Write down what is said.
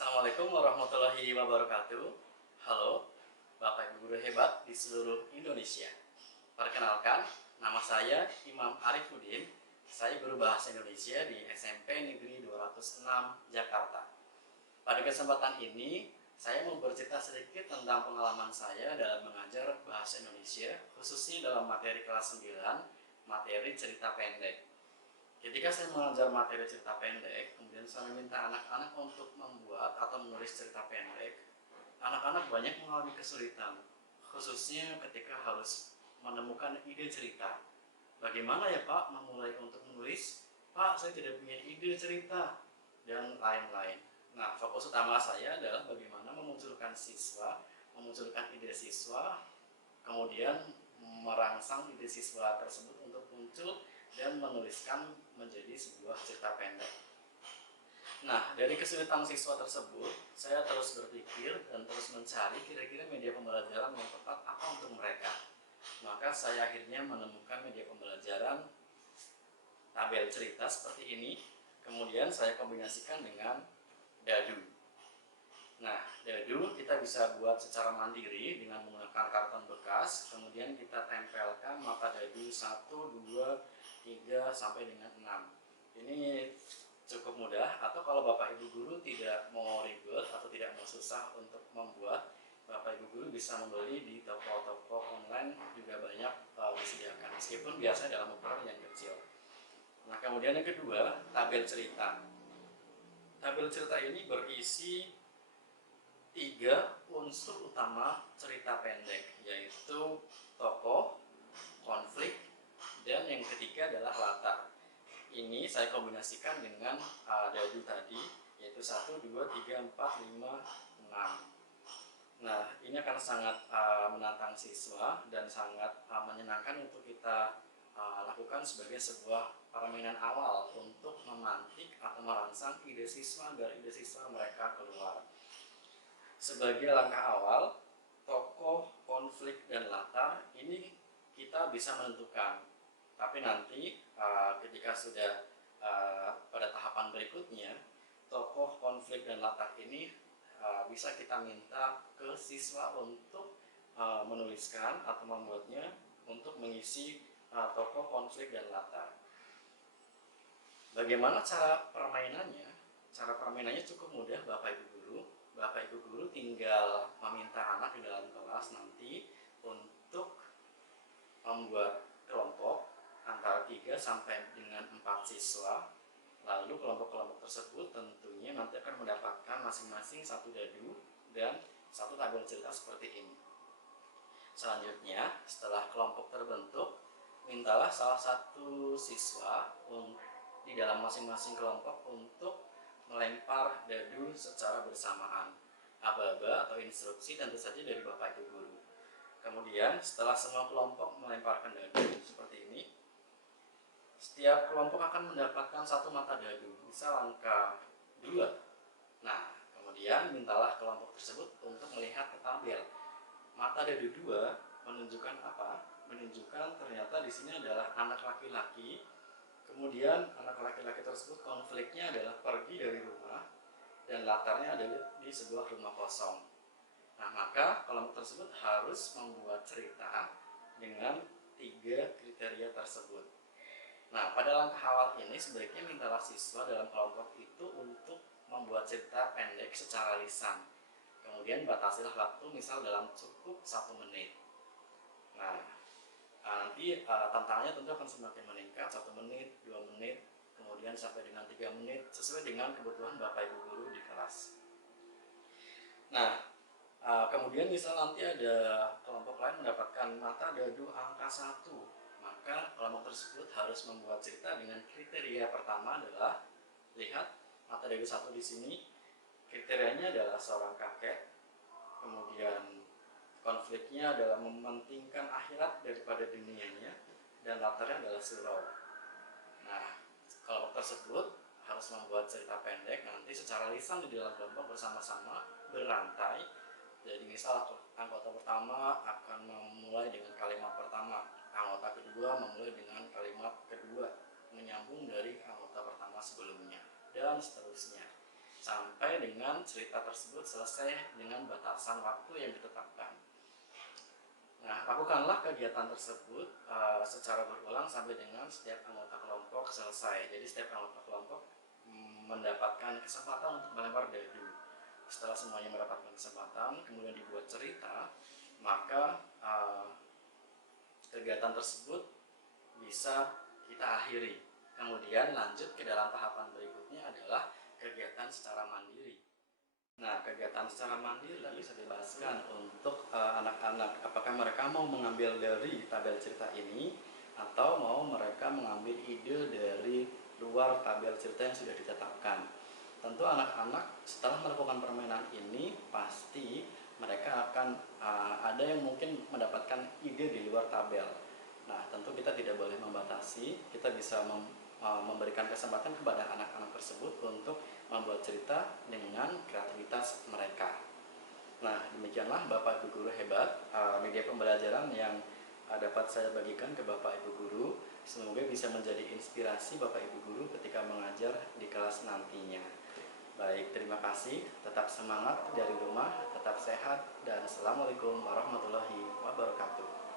Assalamualaikum warahmatullahi wabarakatuh. Halo, Bapak Ibu guru hebat di seluruh Indonesia. Perkenalkan, nama saya Imam Arifuddin. Saya guru bahasa Indonesia di SMP Negeri 206 Jakarta. Pada kesempatan ini, saya mau bercerita sedikit tentang pengalaman saya dalam mengajar bahasa Indonesia, khususnya dalam materi kelas 9, materi cerita pendek. Ketika saya mengajar materi cerita pendek, kemudian saya meminta anak-anak untuk membuat atau menulis cerita pendek, anak-anak banyak mengalami kesulitan, khususnya ketika harus menemukan ide cerita. Bagaimana ya Pak memulai untuk menulis? Pak, saya tidak punya ide cerita, dan lain-lain. Nah, fokus utama saya adalah bagaimana memunculkan siswa, memunculkan ide siswa, kemudian merangsang ide siswa tersebut untuk muncul dan menuliskan menjadi sebuah cerita pendek. Nah, dari kesulitan siswa tersebut, saya terus berpikir dan terus mencari kira-kira media pembelajaran yang tepat apa untuk mereka. Maka saya akhirnya menemukan media pembelajaran tabel cerita seperti ini, kemudian saya kombinasikan dengan dadu. Nah, dadu kita bisa buat secara mandiri dengan menggunakan karton bekas, kemudian kita tempelkan mata dadu 1, 2, 3, sampai dengan 6. Ini cukup mudah, atau kalau Bapak Ibu guru tidak mau ribet atau tidak mau susah untuk membuat, Bapak Ibu guru bisa membeli di toko-toko online, juga banyak disediakan, meskipun biasanya dalam ukuran yang kecil. Nah, kemudian yang kedua, tabel cerita. Tabel cerita ini berisi 3 unsur utama cerita pendek, yaitu tokoh, konflik, dan yang ketiga adalah latar. Ini saya kombinasikan dengan dadu tadi, yaitu 1, 2, 3, 4, 5, 6. Nah, ini akan sangat menantang siswa dan sangat menyenangkan untuk kita lakukan sebagai sebuah permainan awal untuk memantik atau merangsang ide siswa agar ide siswa mereka keluar. Sebagai langkah awal, tokoh, konflik, dan latar ini kita bisa menentukan. Tapi nanti ketika sudah pada tahapan berikutnya, tokoh, konflik, dan latar ini bisa kita minta ke siswa untuk menuliskan atau membuatnya untuk mengisi tokoh, konflik, dan latar. Bagaimana cara permainannya? Cara permainannya cukup mudah, Bapak Ibu guru. Bapak Ibu guru tinggal meminta anak di dalam kelas nanti untuk membuat kelompok antara 3 sampai dengan 4 siswa. Lalu kelompok-kelompok tersebut tentunya nanti akan mendapatkan masing-masing 1 dadu dan 1 tabel cerita seperti ini. Selanjutnya, setelah kelompok terbentuk, mintalah salah satu siswa di dalam masing-masing kelompok untuk melempar dadu secara bersamaan. Aba-aba atau instruksi tentu saja dari Bapak Ibu guru. Kemudian setelah semua kelompok melemparkan dadu seperti ini, setiap kelompok akan mendapatkan 1 mata dadu, misal angka 2. Nah, kemudian mintalah kelompok tersebut untuk melihat ke tabel. Mata dadu 2 menunjukkan apa? Menunjukkan ternyata di sini adalah anak laki-laki. Kemudian anak laki-laki tersebut konfliknya adalah pergi dari rumah dan latarnya adalah di sebuah rumah kosong. Nah, maka kelompok tersebut harus membuat cerita dengan 3 kriteria tersebut. Nah, pada langkah awal ini sebaiknya mintalah siswa dalam kelompok itu untuk membuat cerita pendek secara lisan. Kemudian batasilah waktu misal dalam cukup 1 menit. Nah, nanti tantangannya tentu akan semakin meningkat, 1 menit, 2 menit, kemudian sampai dengan 3 menit, sesuai dengan kebutuhan Bapak Ibu guru di kelas. Nah, kemudian misal nanti ada kelompok lain mendapatkan mata dadu angka 1, maka kelompok tersebut harus membuat cerita dengan kriteria pertama adalah, lihat mata dadu 1 di sini, kriterianya adalah seorang kakek, kemudian konfliknya adalah mementingkan akhirat daripada dunianya, dan latarnya adalah surau. Nah, kelompok tersebut harus membuat cerita pendek nanti secara lisan di dalam kelompok bersama-sama berantai. Jadi misal anggota pertama akan memulai dengan kalimat pertama, anggota kedua memulai dengan kalimat kedua, menyambung dari anggota pertama sebelumnya, dan seterusnya. sampai dengan cerita tersebut selesai dengan batasan waktu yang ditetapkan. Nah, lakukanlah kegiatan tersebut secara berulang sampai dengan setiap anggota kelompok selesai. Jadi setiap anggota kelompok mendapatkan kesempatan untuk melempar dadu. Setelah semuanya mendapatkan kesempatan, kemudian dibuat cerita, maka kegiatan tersebut bisa kita akhiri. Kemudian lanjut ke dalam tahapan berikutnya adalah kegiatan secara mandiri. Nah, kegiatan secara mandiri bisa dibahaskan untuk anak-anak. Apakah mereka mau mengambil dari tabel cerita ini atau mau mereka mengambil ide dari luar tabel cerita yang sudah ditetapkan. Tentu anak-anak setelah melakukan permainan ini pasti mereka akan ada yang mungkin mendapatkan ide di luar tabel. Nah, tentu kita tidak boleh membatasi, kita bisa memberikan kesempatan kepada anak-anak tersebut untuk membuat cerita dengan kreativitas mereka. Nah, demikianlah Bapak Ibu Guru hebat, media pembelajaran yang dapat saya bagikan ke Bapak Ibu Guru. Semoga bisa menjadi inspirasi Bapak Ibu Guru ketika mengajar di kelas nantinya. Baik, terima kasih. Tetap semangat dari rumah, tetap sehat, dan Assalamualaikum warahmatullahi wabarakatuh.